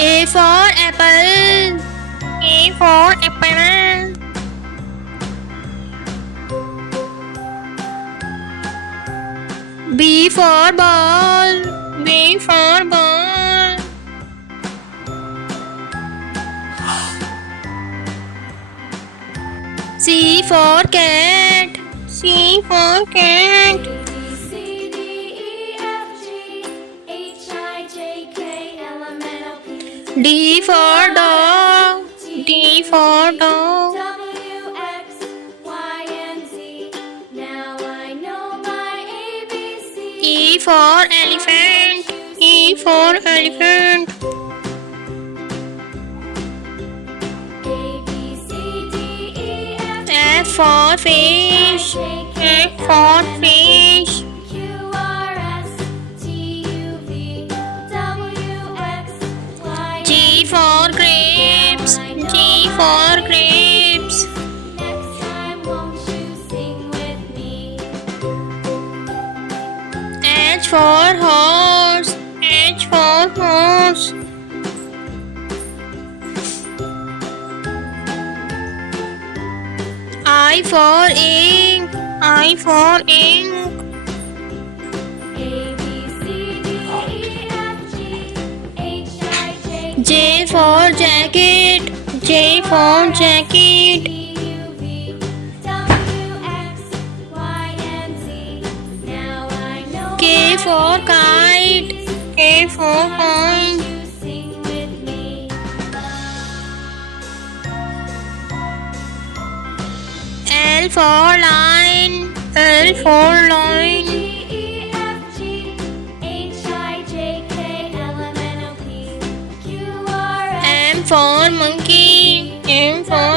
A for apple. A for apple. B for ball. B for ball. C for cat. C for cat. D for dog. D for dog. E for elephant. E for elephant. F for fish. F for fish. G for grapes. G for grapes. H for horse. H for horse. I for ink. I for ink. J for jacket. J for jacket. K for kite. K for kite. L for line. L for line. M for monkey. M for